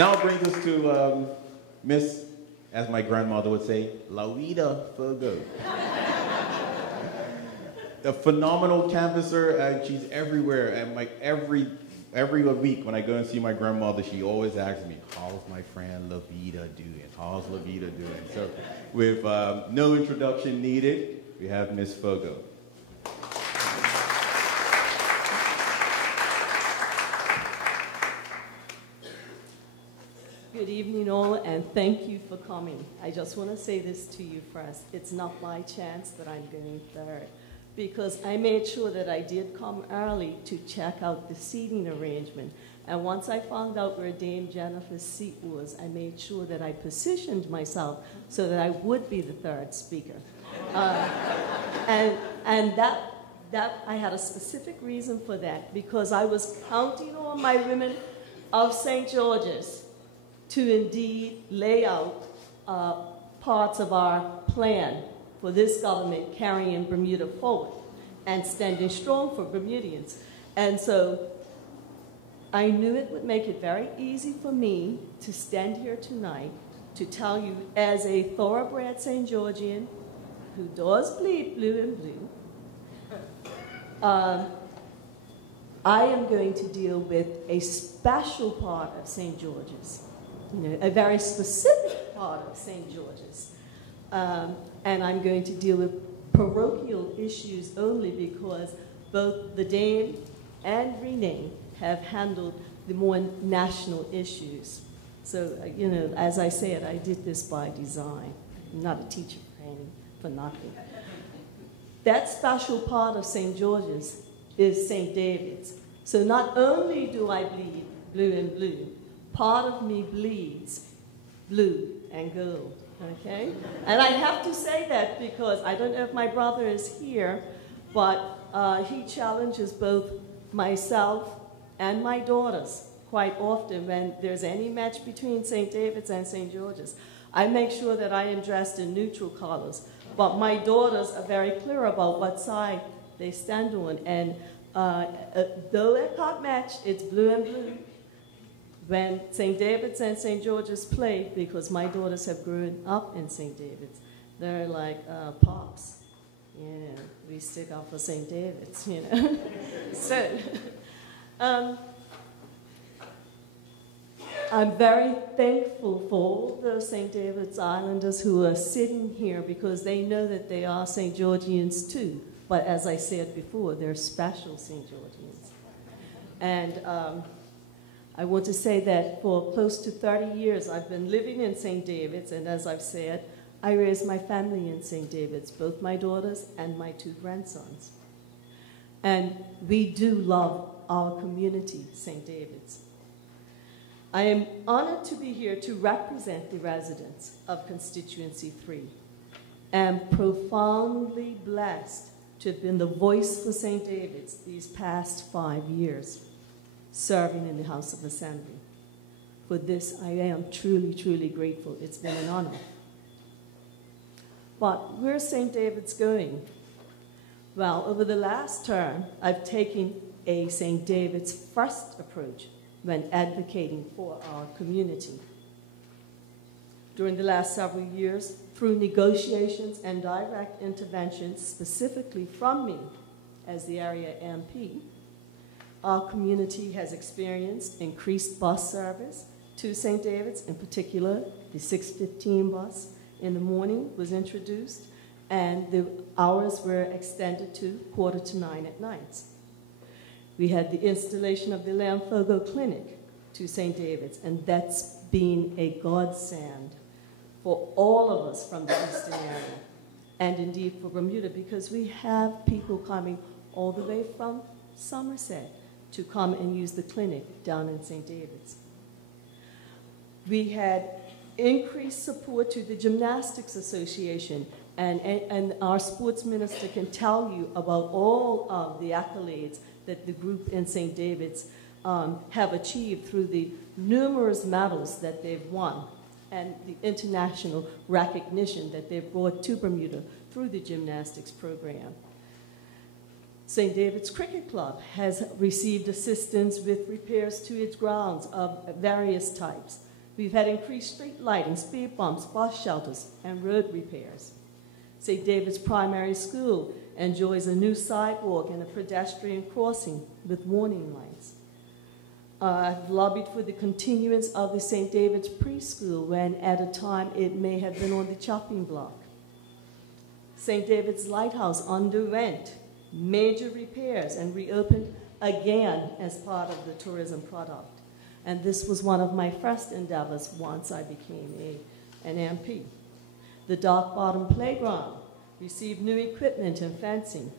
Now it brings us to Miss, as my grandmother would say, Lovitta Foggo. A phenomenal canvasser, and she's everywhere. And like every week when I go and see my grandmother, she always asks me, "How's my friend Lovitta doing? How's Lovitta doing?" So, with no introduction needed, we have Miss Foggo. Good evening all, and thank you for coming. I just want to say this to you first. It's not by chance that I'm going third, because I made sure that I did come early to check out the seating arrangement. And once I found out where Dame Jennifer's seat was, I made sure that I positioned myself so that I would be the third speaker. And that I had a specific reason for that, because I was counting on my women of St. George's to indeed lay out parts of our plan for this government carrying Bermuda forward and standing strong for Bermudians. And so I knew it would make it very easy for me to stand here tonight to tell you, as a thoroughbred St. Georgian who does bleed blue and blue, I am going to deal with a special part of St. George's. A very specific part of St. George's. And I'm going to deal with parochial issues only because both the Dame and Renee have handled the more national issues. So, as I said, I did this by design. I'm not a teacher for nothing. That special part of St. George's is St. David's. So not only do I bleed blue and blue, part of me bleeds blue and gold, okay? And I have to say that because I don't know if my brother is here, but he challenges both myself and my daughters quite often when there's any match between St. David's and St. George's. I make sure that I am dressed in neutral colors, but my daughters are very clear about what side they stand on, and though it can't match, it's blue and blue. When St. David's and St. George's play, because my daughters have grown up in St. David's, they're like pops. We stick up for St. David's, So, I'm very thankful for all those St. David's Islanders who are sitting here because they know that they are St. Georgians too. But as I said before, they're special St. Georgians. And I want to say that for close to 30 years, I've been living in St. David's, and as I've said, I raised my family in St. David's, both my daughters and my 2 grandsons. And we do love our community, St. David's. I am honored to be here to represent the residents of Constituency 3, and profoundly blessed to have been the voice for St. David's these past 5 years, serving in the House of Assembly. For this, I am truly, truly grateful. It's been an honor. But where's St. David's going? Well, over the last term, I've taken a St. David's first approach when advocating for our community. During the last several years, through negotiations and direct interventions, specifically from me as the area MP, our community has experienced increased bus service to St. David's. In particular, the 6:15 bus in the morning was introduced, and the hours were extended to 8:45 at night. We had the installation of the Lovitta Foggo Clinic to St. David's, and that's been a godsend for all of us from the Eastern area, and indeed for Bermuda, because we have people coming all the way from Somerset to come and use the clinic down in St. David's. We had increased support to the Gymnastics Association, and our sports minister can tell you about all of the accolades that the group in St. David's have achieved through the numerous medals that they've won and the international recognition that they've brought to Bermuda through the gymnastics program. St. David's Cricket Club has received assistance with repairs to its grounds of various types. We've had increased street lighting, speed bumps, bus shelters, and road repairs. St. David's Primary School enjoys a new sidewalk and a pedestrian crossing with warning lights. I've lobbied for the continuance of the St. David's preschool when at a time it may have been on the chopping block. St. David's Lighthouse underwent major repairs and reopened again as part of the tourism product. And this was one of my first endeavors once I became an MP. The Dark Bottom Playground received new equipment and fencing.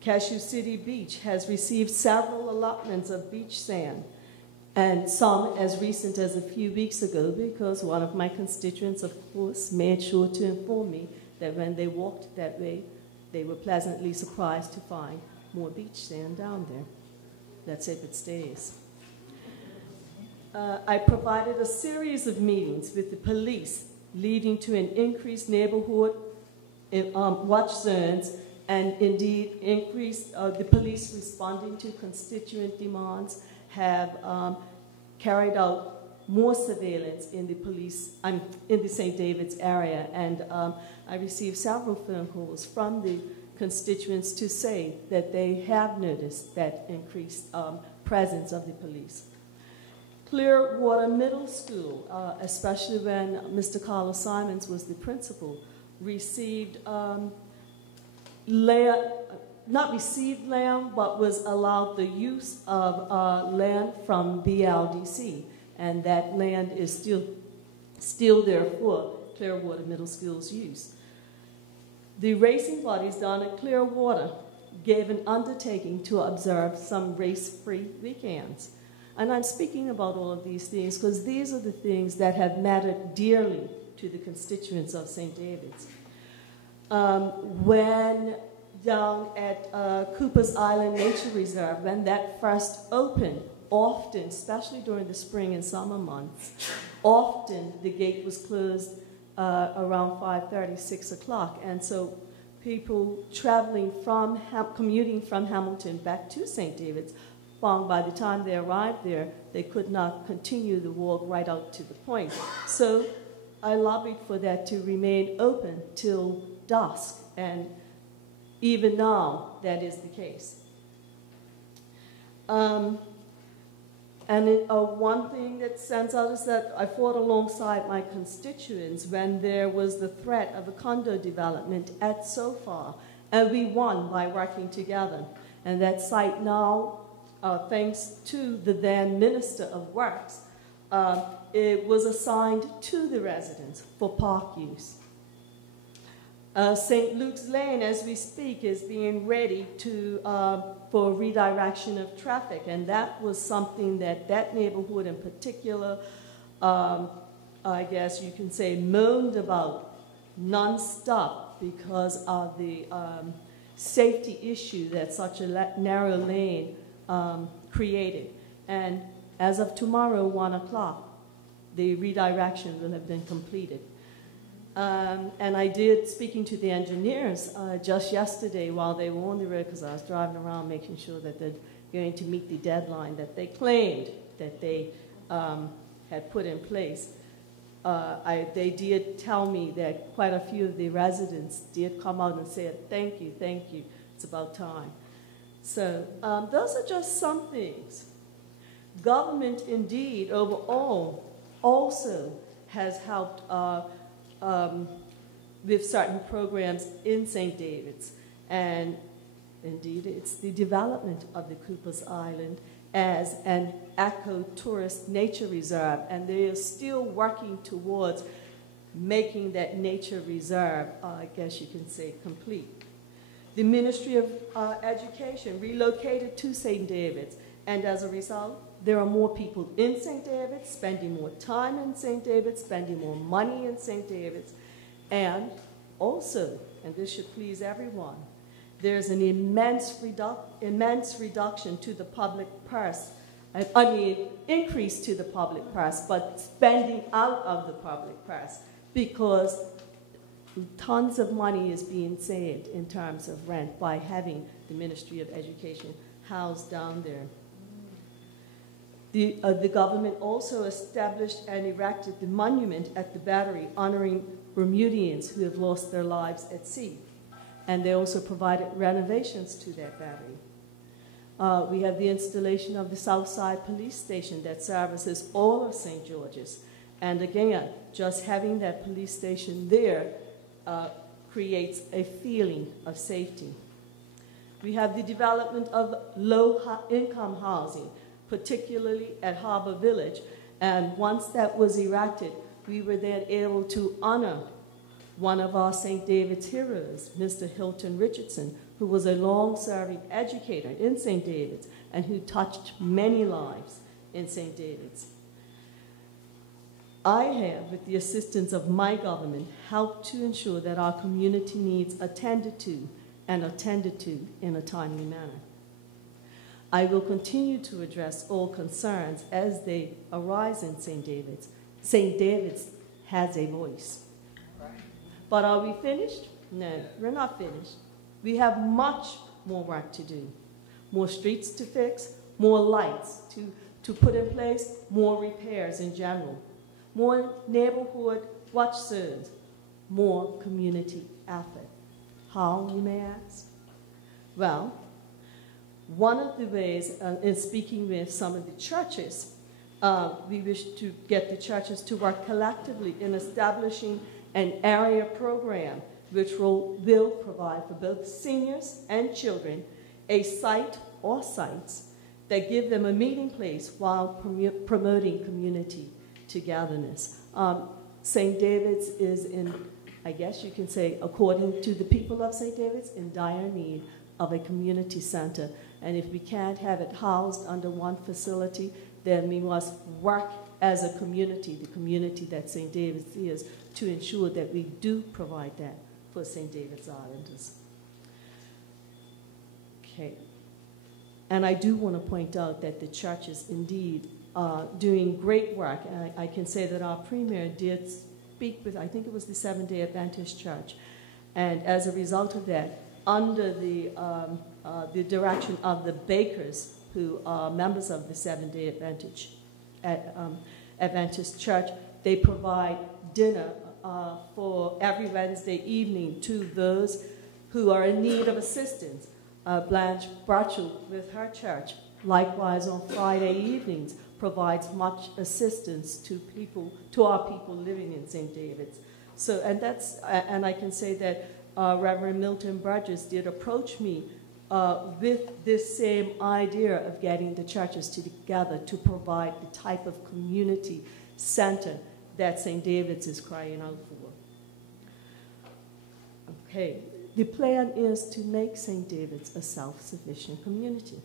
Cashew City Beach has received several allotments of beach sand, and some as recent as a few weeks ago, because one of my constituents, of course, made sure to inform me that when they walked that way, they were pleasantly surprised to find more beach sand down there. Let's if it stays. I provided a series of meetings with the police, leading to an increased neighborhood watch zones, and indeed increased the police responding to constituent demands have carried out more surveillance in the St. David's area, and I received several phone calls from the constituents to say that they have noticed that increased presence of the police. Clearwater Middle School, especially when Mr. Carlos Simons was the principal, received not received land, but was allowed the use of land from BLDC, and that land is still there for Clearwater Middle School's use. The racing bodies down at Clearwater gave an undertaking to observe some race-free weekends. And I'm speaking about all of these things because these are the things that have mattered dearly to the constituents of St. David's. When down at Cooper's Island Nature Reserve, when that first opened, often, especially during the spring and summer months, often the gate was closed around 5:30, 6 o'clock. And so people traveling from, commuting from Hamilton back to St. David's found by the time they arrived there, they could not continue the walk right out to the point. So I lobbied for that to remain open till dusk, and even now, that is the case. One thing that stands out is that I fought alongside my constituents when there was the threat of a condo development at SoFar, and we won by working together. And that site now, thanks to the then Minister of Works, it was assigned to the residents for park use. St. Luke's Lane, as we speak, is being ready for redirection of traffic, and that was something that neighborhood in particular, I guess you can say, moaned about nonstop because of the safety issue that such a narrow lane created. And as of tomorrow, 1 o'clock, the redirection will have been completed. And I did, speaking to the engineers just yesterday while they were on the road, because I was driving around making sure that they're going to meet the deadline that they claimed that they had put in place. They did tell me that quite a few of the residents did come out and said, thank you, it's about time. So those are just some things. Government, indeed, overall, also has helped with certain programs in St. David's. And indeed, it's the development of the Cooper's Island as an eco-tourist nature reserve. And they are still working towards making that nature reserve, I guess you can say, complete. The Ministry of Education relocated to St. David's. And as a result, there are more people in St. David's, spending more time in St. David's, spending more money in St. David's. And also, and this should please everyone, there's an immense reduction to the public purse. Increase to the public purse, but spending out of the public purse, because tons of money is being saved in terms of rent by having the Ministry of Education housed down there. The government also established and erected the monument at the Battery honoring Bermudians who have lost their lives at sea. And they also provided renovations to that Battery. We have the installation of the Southside Police Station that services all of St. George's. And again, just having that police station there creates a feeling of safety. We have the development of low-income housing, particularly at Harbor Village. And once that was erected, we were then able to honor one of our St. David's heroes, Mr. Hilton Richardson, who was a long-serving educator in St. David's and who touched many lives in St. David's. I have, with the assistance of my government, helped to ensure that our community needs attended to and attended to in a timely manner. I will continue to address all concerns as they arise in St. David's. St. David's has a voice. But are we finished? No, we're not finished. We have much more work to do. More streets to fix, more lights to put in place, more repairs in general, more neighborhood watch zones, more community effort. How, you may ask? Well, one of the ways, in speaking with some of the churches, we wish to get the churches to work collectively in establishing an area program which will provide for both seniors and children a site or sites that give them a meeting place while promoting community togetherness. St. David's is in, I guess you can say, according to the people of St. David's, in dire need of a community center. And if we can't have it housed under one facility, then we must work as a community, the community that St. David's is, to ensure that we do provide that for St. David's Islanders. Okay. And I do want to point out that the church is indeed doing great work. And I can say that our premier did speak with, I think it was the Seventh-day Adventist Church. And as a result of that, under the direction of the bakers, who are members of the Seventh-day Adventist Church, they provide dinner for every Wednesday evening to those who are in need of assistance. Blanche Bratchell with her church, likewise on Friday evenings, provides much assistance to our people living in St. David's. So, and I can say that Reverend Milton Burgess did approach me with this same idea of getting the churches together to provide the type of community center that St. David's is crying out for. Okay, the plan is to make St. David's a self-sufficient community.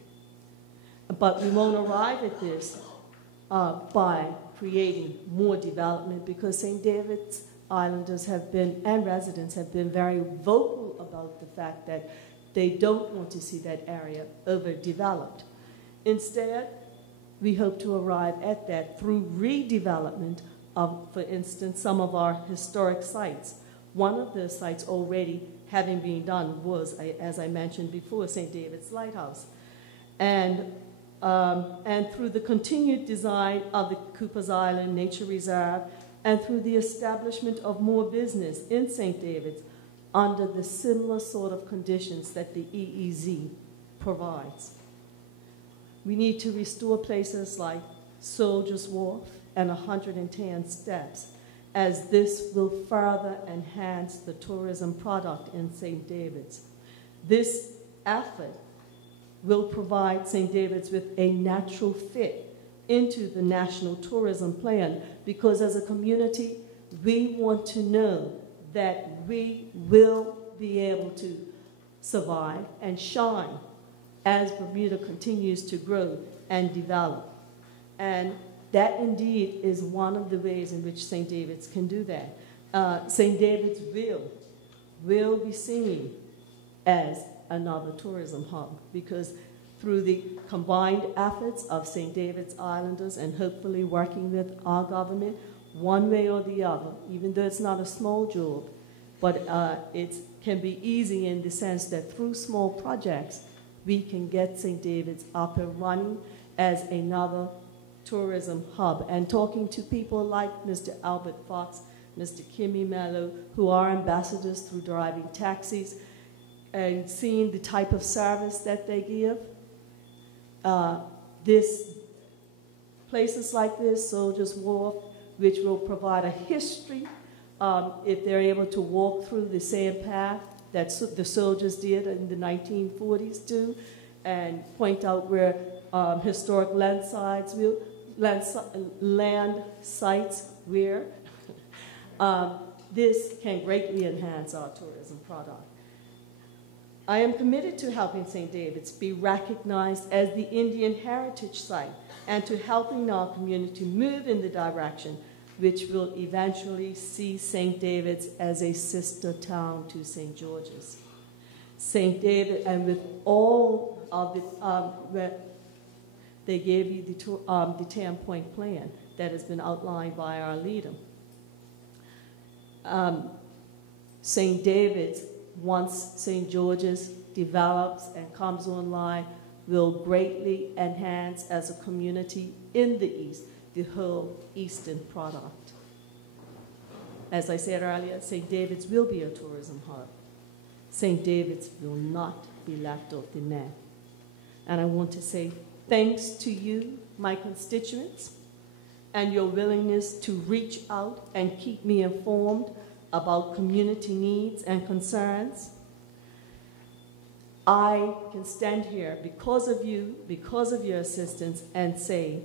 But we won't arrive at this by creating more development, because St. David's Islanders have been, and residents have been, very vocal about the fact that they don't want to see that area overdeveloped. Instead, we hope to arrive at that through redevelopment of, for instance, some of our historic sites. One of the sites already having been done was, as I mentioned before, St. David's Lighthouse. And through the continued design of the Cooper's Island Nature Reserve, and through the establishment of more business in St. David's under the similar sort of conditions that the EEZ provides. We need to restore places like Soldiers Wharf and 110 Steps, as this will further enhance the tourism product in St. David's. This effort will provide St. David's with a natural fit into the National Tourism Plan, because as a community, we want to know that we will be able to survive and shine as Bermuda continues to grow and develop. And that indeed is one of the ways in which St. David's can do that. St. David's will be seen as another tourism hub, because through the combined efforts of St. David's Islanders and hopefully working with our government, one way or the other, even though it's not a small job, but it can be easy in the sense that through small projects, we can get St. David's up and running as another tourism hub, and talking to people like Mr. Albert Fox, Mr. Kimmy Mello, who are ambassadors through driving taxis, and seeing the type of service that they give. Places like this, Soldiers Wharf, which will provide a history, if they're able to walk through the same path that the soldiers did in the 1940s too, and point out where historic land sites were. This can greatly enhance our tourism product. I am committed to helping St. David's be recognized as the Indian heritage site and to helping our community move in the direction which will eventually see St. David's as a sister town to St. George's. St. David, and with all of it, they gave you the 10-point plan that has been outlined by our leader. St. David's, once St. George's develops and comes online, will greatly enhance as a community in the East the whole Eastend product. As I said earlier, St. David's will be a tourism hub. St. David's will not be left off the map. And I want to say thanks to you, my constituents, and your willingness to reach out and keep me informed about community needs and concerns. I can stand here because of you, because of your assistance, and say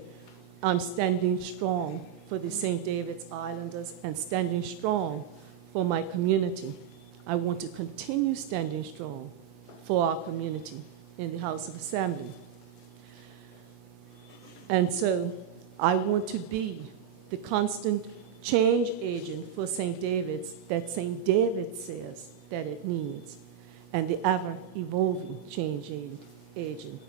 I'm standing strong for the St. David's Islanders and standing strong for my community. I want to continue standing strong for our community in the House of Assembly. And so I want to be the constant change agent for St. David's that St. David says that it needs, and the ever-evolving change agent.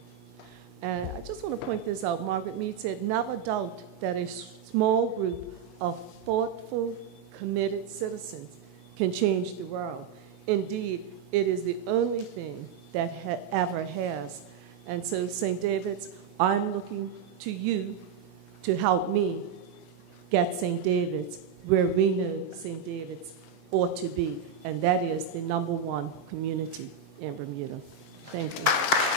And I just want to point this out. Margaret Mead said, never doubt that a small group of thoughtful, committed citizens can change the world. Indeed, it is the only thing that ever has. And so, St. David's, I'm looking to you to help me get St. David's where we know St. David's ought to be, and that is the #1 community in Bermuda. Thank you.